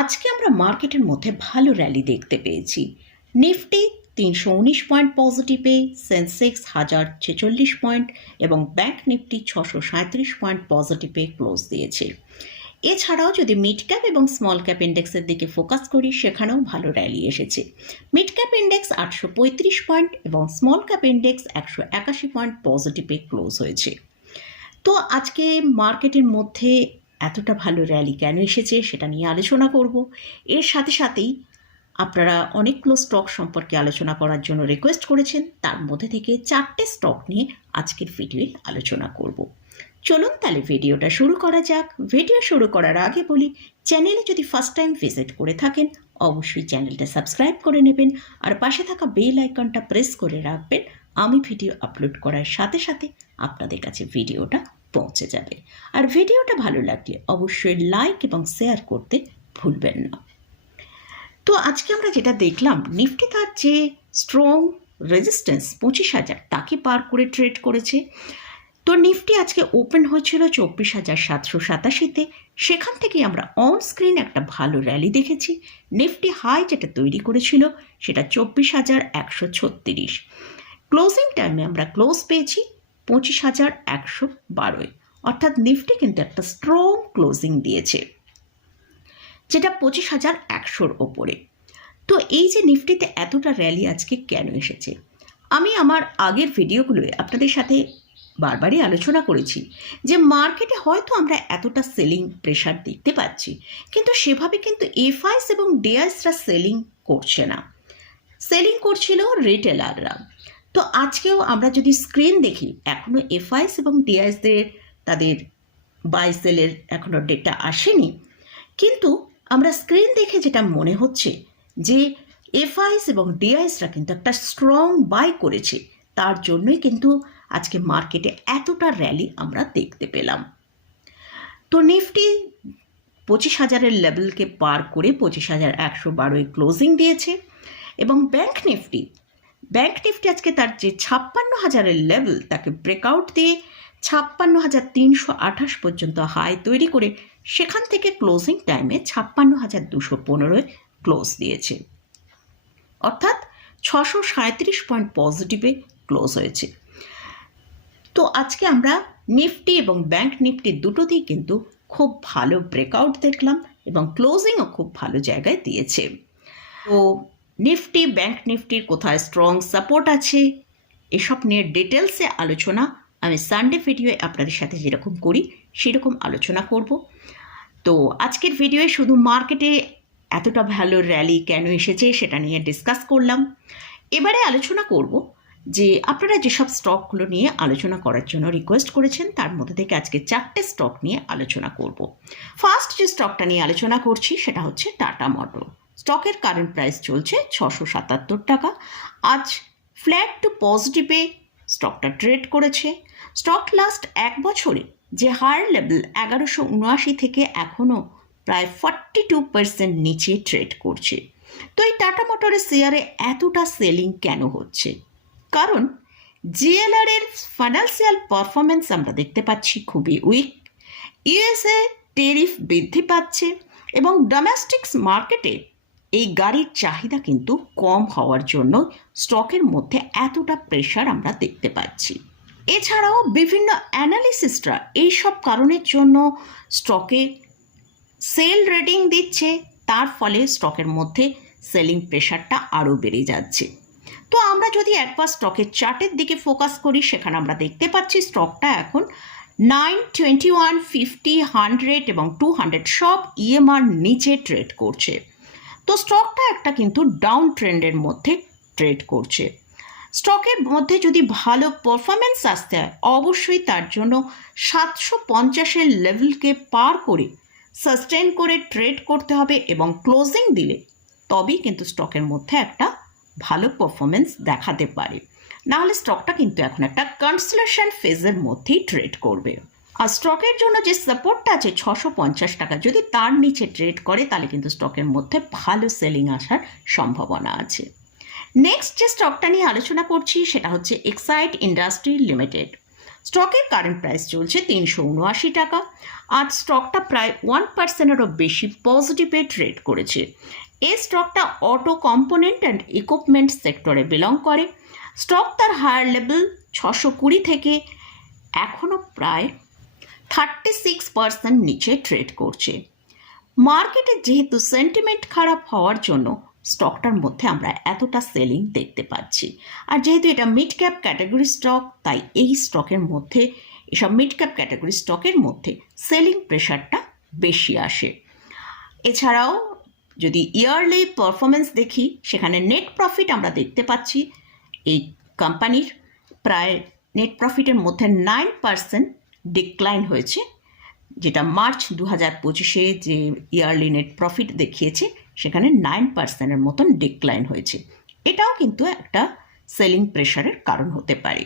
আজকে আমরা মার্কেটের মধ্যে ভালো র্যালি দেখতে পেয়েছি। নিফটি তিনশো উনিশ পয়েন্ট পজিটিভে সেন্সেক্স হাজার ছেচল্লিশ পয়েন্ট এবং ব্যাংক নিফটি ছশো সাঁত্রিশ পয়েন্ট পজিটিভে ক্লোজ দিয়েছে। এছাড়াও যদি মিড ক্যাপ এবং স্মল ক্যাপ ইন্ডেক্সের দিকে ফোকাস করি, সেখানেও ভালো র্যালি এসেছে। মিড ক্যাপ ইন্ডেক্স আটশো পঁয়ত্রিশ পয়েন্ট এবং স্মল ক্যাপ ইন্ডেক্স একশো একাশি পয়েন্ট পজিটিভে ক্লোজ হয়েছে। তো আজকে মার্কেটের মধ্যে এতটা ভালো র্যালি কেন এসেছে সেটা নিয়ে আলোচনা করব। এর সাথে সাথেই আপনারা অনেকগুলো স্টক সম্পর্কে আলোচনা করার জন্য রিকোয়েস্ট করেছেন। তার মধ্যে থেকে চারটে স্টক নিয়ে আজকের ভিডিওয়ে আলোচনা করব। চলুন তাহলে ভিডিওটা শুরু করা যাক। ভিডিও শুরু করার আগে বলি চ্যানেলে যদি ফার্স্ট টাইম ভিজিট করে থাকেন, অবশ্যই চ্যানেলটা সাবস্ক্রাইব করে নেবেন আর পাশে থাকা বেল আইকনটা প্রেস করে রাখবেন। আমি ভিডিও আপলোড করার সাথে সাথে আপনাদের কাছে ভিডিওটা পৌঁছে যাবে। আর ভিডিওটা ভালো লাগলে অবশ্যই লাইক এবং শেয়ার করতে ভুলবেন না। তো আজকে আমরা যেটা দেখলাম নিফটি তার যে স্ট্রং রেজিস্ট্যান্স পঁচিশ হাজার, তাকে পার করে ট্রেড করেছে। তো নিফটি আজকে ওপেন হয়েছিল চব্বিশ হাজার সাতশো সাতাশিতে সেখান থেকে আমরা অন স্ক্রিন একটা ভালো র্যালি দেখেছি। নিফটি হাই যেটা তৈরি করেছিল, সেটা চব্বিশ হাজার একশো ছত্রিশ। ক্লোজিং টাইমে আমরা ক্লোজ পেয়েছি। পঁচিশ হাজার একশো বারোয় অর্থাৎ নিফটি কিন্তু একটা স্ট্রং ক্লোজিং দিয়েছে, যেটা পঁচিশ হাজার একশোর ওপরে। তো এই যে নিফটিতে এতটা র্যালি আজকে কেন এসেছে? আমি আমার আগের ভিডিওগুলোয় আপনাদের সাথে বারবারই আলোচনা করেছি যে মার্কেটে হয়তো আমরা এতটা সেলিং প্রেশার দেখতে পাচ্ছি, কিন্তু সেভাবে কিন্তু এফআইস এবং ডিআইসরা সেলিং করছে না। সেলিং করছিল রিটেলাররা তো আজকেও আমরা যদি স্ক্রিন দেখি এখনও এফআইস এবং ডিআইসদের তাদের বাই সেলের এখনও ডেটা আসেনি, কিন্তু আমরা স্ক্রিন দেখে যেটা মনে হচ্ছে যে এফআইস এবং ডিআইসরা কিন্তু একটা স্ট্রং বাই করেছে, তার জন্যই কিন্তু আজকে মার্কেটে এতটা র্যালি আমরা দেখতে পেলাম। তো নিফটি পঁচিশ হাজারের লেভেলকে পার করে পঁচিশ হাজার একশো বারোয় ক্লোজিং দিয়েছে এবং ব্যাংক নিফটি ব্যাংক নিফটি আজকে তার যে ছাপ্পান্ন হাজারের লেভেল তাকে ব্রেকআউট দিয়ে ছাপ্পান্ন হাজার তিনশো আঠাশ পর্যন্ত হাই তৈরি করে সেখান থেকে ক্লোজিং টাইমে ছাপ্পান্ন হাজার দুশো পনেরোয় ক্লোজ দিয়েছে। অর্থাৎ ছশো সাঁত্রিশ পয়েন্ট পজিটিভে ক্লোজ হয়েছে। তো আজকে আমরা নিফটি এবং ব্যাংক নিফটি দুটোতেই কিন্তু খুব ভালো ব্রেকআউট দেখলাম এবং ক্লোজিংও খুব ভালো জায়গায় দিয়েছে। তো নিফটি, ব্যাংক নিফটির কোথায় স্ট্রং সাপোর্ট আছে? এসব নিয়ে ডিটেলসে আলোচনা আমি সানডে ভিডিওয়ে আপনাদের সাথে যেরকম করি, সেরকম আলোচনা করব। তো আজকের ভিডিওয়ে শুধু মার্কেটে এতটা ভালো র্যালি কেন এসেছে সেটা নিয়ে ডিসকাস করলাম। এবারে আলোচনা করব যে আপনারা যেসব স্টকগুলো নিয়ে আলোচনা করার জন্য রিকোয়েস্ট করেছেন, তার মধ্যে থেকে আজকে চারটে স্টক নিয়ে আলোচনা করব। ফার্স্ট যে স্টকটা নিয়ে আলোচনা করছি, সেটা হচ্ছে টাটা মোটর স্টকের কারেন্ট প্রাইস চলছে ছশো সাতাত্তর টাকা। আজ ফ্ল্যাট টু পজিটিভে স্টকটা ট্রেড করেছে। স্টক লাস্ট এক বছরে যে হার লেভেল এগারোশো উনআশি থেকে এখনও প্রায় ফর্টি টু পার্সেন্ট নিচে ট্রেড করছে। তো এই টাটা মোটরের শেয়ারে এতটা সেলিং কেন হচ্ছে? কারণ জিএলআর এর ফাইন্যান্সিয়াল পারফরমেন্স আমরা দেখতে পাচ্ছি খুবই উইক। ইউএসএ টেরিফ বৃদ্ধি পাচ্ছে এবং ডোমেস্টিক্স মার্কেটে এই গাড়ির চাহিদা কিন্তু কম হওয়ার জন্য স্টকের মধ্যে এতটা প্রেশার আমরা দেখতে পাচ্ছি। এছাড়াও বিভিন্ন অ্যানালিসিসরা এইসব কারণের জন্য স্টকে সেল রেটিং দিচ্ছে, তার ফলে স্টকের মধ্যে সেলিং প্রেশারটা আরও বেড়ে যাচ্ছে। তো আমরা যদি একবার স্টকের চার্টের দিকে ফোকাস করি, সেখানে আমরা দেখতে পাচ্ছি স্টকটা এখন nine twenty one fifty hundred এবং টু হান্ড্রেড সব ইএমআর নিচে ট্রেড করছে। তো স্টকটা একটা কিন্তু ডাউন ট্রেন্ডের মধ্যে ট্রেড করছে। স্টকের মধ্যে যদি ভালো পারফরমেন্স আসতে হয়, অবশ্যই তার জন্য সাতশো পঞ্চাশের লেভেলকে পার করে সাস্টেন করে ট্রেড করতে হবে এবং ক্লোজিং দিলে তবেই কিন্তু স্টকের মধ্যে একটা ভালো পারফরমেন্স দেখাতে পারে। নাহলে স্টকটা কিন্তু এখন একটা কনসলেশন ফেজের মধ্যেই ট্রেড করবে। আর স্টকের জন্য যে সাপোর্টটা আছে ছশো পঞ্চাশ টাকা, যদি তার নিচে ট্রেড করে, তাহলে কিন্তু স্টকের মধ্যে ভালো সেলিং আসার সম্ভাবনা আছে। নেক্সট যে স্টকটা নিয়ে আলোচনা করছি, সেটা হচ্ছে এক্সাইড ইন্ডাস্ট্রি লিমিটেড স্টকের কারেন্ট প্রাইস চলছে তিনশো উনআশি টাকা, আর স্টকটা প্রায় ওয়ান পার্সেন্টেরও বেশি পজিটিভে ট্রেড করেছে। এই স্টকটা অটো কম্পোনেন্ট অ্যান্ড ইকুইপমেন্ট সেক্টরে বিলং করে। স্টক তার হায়ার লেভেল ছশো কুড়ি থেকে এখনও প্রায় থার্টি সিক্স পার্সেন্ট নিচে ট্রেড করছে। মার্কেটে যেহেতু সেন্টিমেন্ট খারাপ হওয়ার জন্য স্টকটার মধ্যে আমরা এতটা সেলিং দেখতে পাচ্ছি। আর যেহেতু এটা মিড ক্যাপ ক্যাটাগরি স্টক তাই এই স্টকের মধ্যে, এসব মিড ক্যাপ ক্যাটাগরি স্টকের মধ্যে সেলিং প্রেশারটা বেশি আসে। এছাড়াও যদি ইয়ারলি পারফরমেন্স দেখি, সেখানে নেট প্রফিট আমরা দেখতে পাচ্ছি। এই কোম্পানির প্রায় নেট প্রফিটের মধ্যে নাইন পার্সেন্ট ডিক্লাইন হয়েছে, যেটা মার্চ দু হাজার পঁচিশে যে ইয়ারলি নেট প্রফিট দেখিয়েছে, সেখানে নাইন পার্সেন্টের মতন ডিক্লাইন হয়েছে। এটাও কিন্তু একটা সেলিং প্রেশারের কারণ হতে পারে।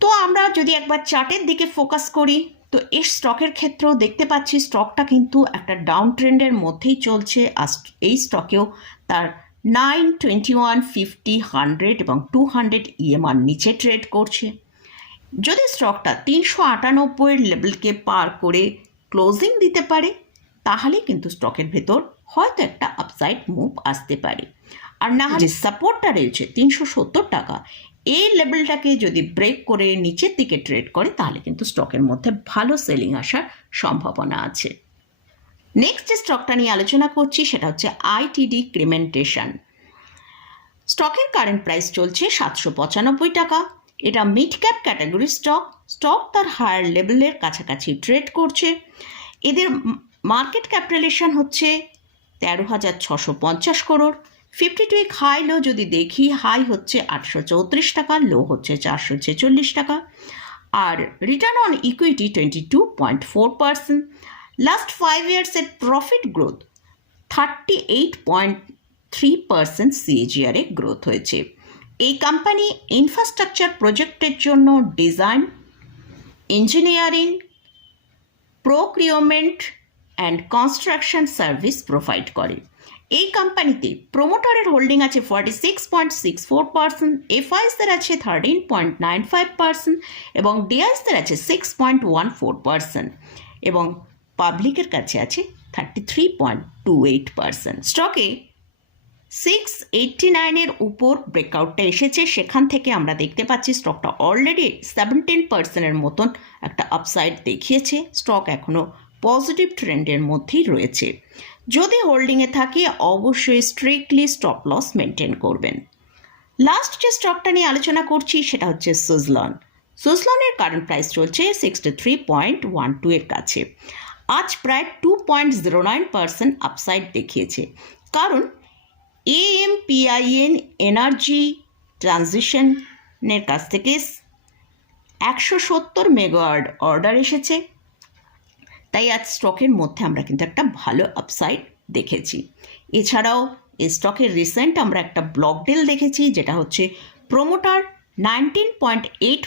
তো আমরা যদি একবার চার্টের দিকে ফোকাস করি, তো এই স্টকের ক্ষেত্রেও দেখতে পাচ্ছি স্টকটা কিন্তু একটা ডাউন ট্রেন্ডের মধ্যেই চলছে। আর এই স্টকেও তার nine twenty one fifty hundred এবং টু হান্ড্রেড ইএমআর নিচে ট্রেড করছে। যদি স্টকটা তিনশো আটানব্বইয়ের লেভেলকে পার করে ক্লোজিং দিতে পারে তাহলে কিন্তু স্টকের ভেতর হয়তো একটা আপসাইড মুভ আসতে পারে। আর না হলে সাপোর্টটা রয়েছে তিনশো সত্তর টাকা। এই লেভেলটাকে যদি ব্রেক করে নিচের দিকে ট্রেড করে তাহলে কিন্তু স্টকের মধ্যে ভালো সেলিং আসার সম্ভাবনা আছে। নেক্সট যে স্টকটা নিয়ে আলোচনা করছি সেটা হচ্ছে আইটিডি ক্রিমেন্টেশন স্টকের কারেন্ট প্রাইস চলছে সাতশো পঁচানব্বই টাকা। এটা mid cap category stock stock তার হায়ার লেভেলের কাছাকাছি ট্রেড করছে। এদের মার্কেট ক্যাপিটালেশন হচ্ছে তেরো হাজার ছশো পঞ্চাশ crore fifty two week high low যদি দেখি হাই হচ্ছে আটশো চৌত্রিশ টাকা লো হচ্ছে চারশো ছেচল্লিশ টাকা। আর return on equity twenty two point four percent last five ইয়ার্সের profit growth thirty eight point three percent সিএজিআরে growth হয়েছে। এই কোম্পানি ইনফ্রাস্ট্রাকচার প্রজেক্টের জন্য design engineering procurement and construction service provide করে। এই কোম্পানিতে প্রোমোটারের হোল্ডিং আছে forty six point six four percent এফআইসদের আছে thirteen point nine five percent এবং ডিআইসদের আছে six point one four percent এবং পাবলিকের কাছে আছে thirty three point two eight percent স্টকে সিক্স এইটটি নাইনের উপর ব্রেকআউটটা এসেছে। সেখান থেকে আমরা দেখতে পাচ্ছি স্টকটা অলরেডি সেভেন্টিন পার্সেন্টের মতন একটা আপসাইড দেখিয়েছে। স্টক এখনও পজিটিভ ট্রেন্ডের মধ্যেই রয়েছে। যদি হোল্ডিংয়ে থাকে, অবশ্যই স্ট্রিক্টলি স্টপ লস মেনটেন করবেন। লাস্ট যে স্টকটা নিয়ে আলোচনা করছি, সেটা হচ্ছে সুজলন সুজলনের কারেন্ট প্রাইস চলছে sixty three point one two এর কাছে। আজ প্রায় two point zero nine percent upside দেখিয়েছে। কারণ এএমপিআইএন এনার্জি ট্রানজিশনের কাছ থেকে একশো সত্তর মেগাওয়ার্ড অর্ডার এসেছে। তাই আজ স্টকের মধ্যে আমরা কিন্তু একটা ভালো আপসাইড দেখেছি। এছাড়াও এই স্টকের রিসেন্ট আমরা একটা ব্লক ডিল দেখেছি, যেটা হচ্ছে প্রোমোটার নাইনটিন পয়েন্ট এইট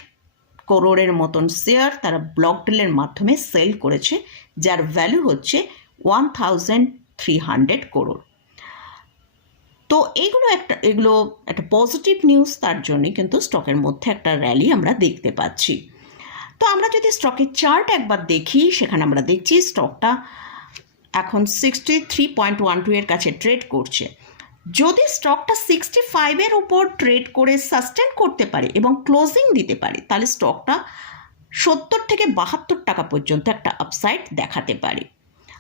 করোড়ের মতন শেয়ার তারা ব্লক ডিলের মাধ্যমে সেল করেছে, যার ভ্যালু হচ্ছে one thousand three hundred crore তো এগুলো একটা এগুলো একটা পজিটিভ নিউজ তার জন্যই কিন্তু স্টকের মধ্যে একটা র্যালি আমরা দেখতে পাচ্ছি। তো আমরা যদি স্টকের চার্ট একবার দেখি, সেখানে আমরা দেখছি স্টকটা এখন sixty three point one two এর কাছে ট্রেড করছে। যদি স্টকটা সিক্সটি ফাইভের উপর ট্রেড করে সাস্টেন করতে পারে এবং ক্লোজিং দিতে পারে, তাহলে স্টকটা সত্তর থেকে বাহাত্তর টাকা পর্যন্ত একটা আপসাইড দেখাতে পারে।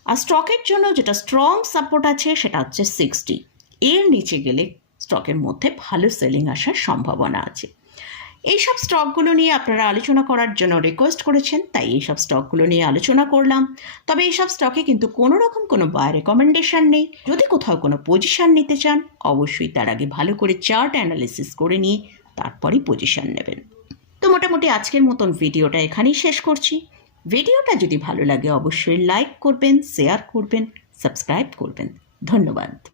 আর স্টকের জন্য যেটা স্ট্রং সাপোর্ট আছে, সেটা হচ্ছে সিক্সটি এর নিচে গেলে স্টকের মধ্যে ভালো সেলিং আসার সম্ভাবনা আছে। এইসব স্টকগুলো নিয়ে আপনারা আলোচনা করার জন্য রিকোয়েস্ট করেছেন, তাই এইসব স্টকগুলো নিয়ে আলোচনা করলাম। তবে এইসব স্টকে কিন্তু কোনো রকম কোনো বায় রেকমেন্ডেশন নেই। যদি কোথাও কোনো পজিশান নিতে চান, অবশ্যই তার আগে ভালো করে চার্ট অ্যানালিসিস করে নিয়ে তারপরই পজিশন নেবেন। তো মোটামুটি আজকের মতন ভিডিওটা এখানেই শেষ করছি। ভিডিওটা যদি ভালো লাগে, অবশ্যই লাইক করবেন শেয়ার করবেন সাবস্ক্রাইব করবেন। ধন্যবাদ।